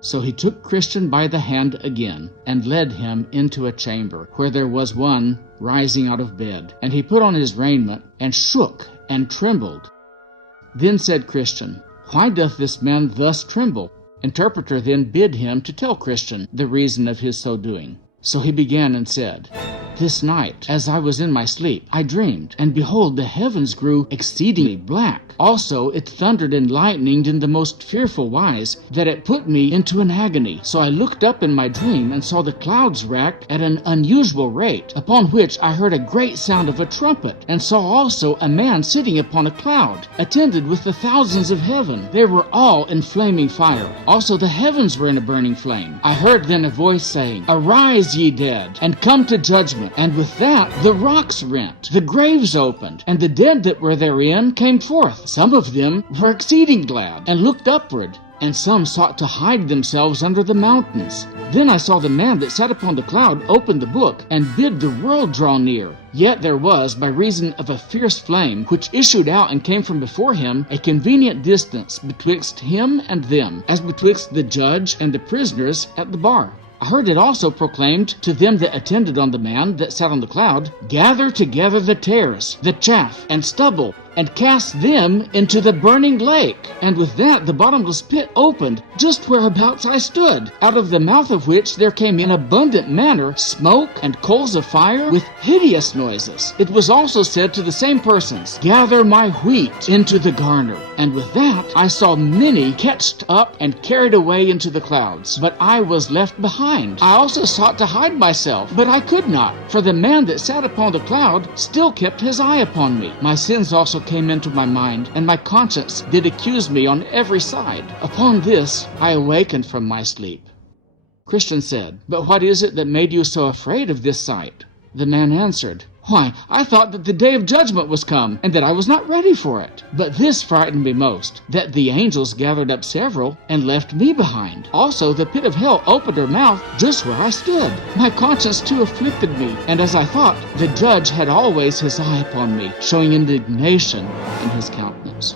So he took Christian by the hand again, and led him into a chamber, where there was one rising out of bed. And he put on his raiment, and shook, and trembled. Then said Christian, Why doth this man thus tremble? Interpreter then bid him to tell Christian the reason of his so doing. So he began and said, This night, as I was in my sleep, I dreamed, and behold, the heavens grew exceedingly black. Also it thundered and lightninged in the most fearful wise, that it put me into an agony. So I looked up in my dream, and saw the clouds racked at an unusual rate, upon which I heard a great sound of a trumpet, and saw also a man sitting upon a cloud, attended with the thousands of heaven. They were all in flaming fire. Also the heavens were in a burning flame. I heard then a voice saying, Arise, ye dead, and come to judgment. And with that the rocks rent, the graves opened, and the dead that were therein came forth. Some of them were exceeding glad, and looked upward, and some sought to hide themselves under the mountains. Then I saw the man that sat upon the cloud open the book, and bid the world draw near. Yet there was, by reason of a fierce flame, which issued out and came from before him, a convenient distance betwixt him and them, as betwixt the judge and the prisoners at the bar. I heard it also proclaimed to them that attended on the man that sat on the cloud, Gather together the tares, the chaff, and stubble, and cast them into the burning lake. And with that the bottomless pit opened, just whereabouts I stood, out of the mouth of which there came in abundant manner smoke and coals of fire with hideous noises. It was also said to the same persons, Gather my wheat into the garner. And with that I saw many catched up and carried away into the clouds, but I was left behind. I also sought to hide myself, but I could not, for the man that sat upon the cloud still kept his eye upon me. My sins also came into my mind, and my conscience did accuse me on every side. Upon this I awakened from my sleep. Christian said, But what is it that made you so afraid of this sight? The man answered, Why, I thought that the day of judgment was come, and that I was not ready for it. But this frightened me most, that the angels gathered up several, and left me behind. Also the pit of hell opened her mouth just where I stood. My conscience too afflicted me, and as I thought, the judge had always his eye upon me, showing indignation in his countenance.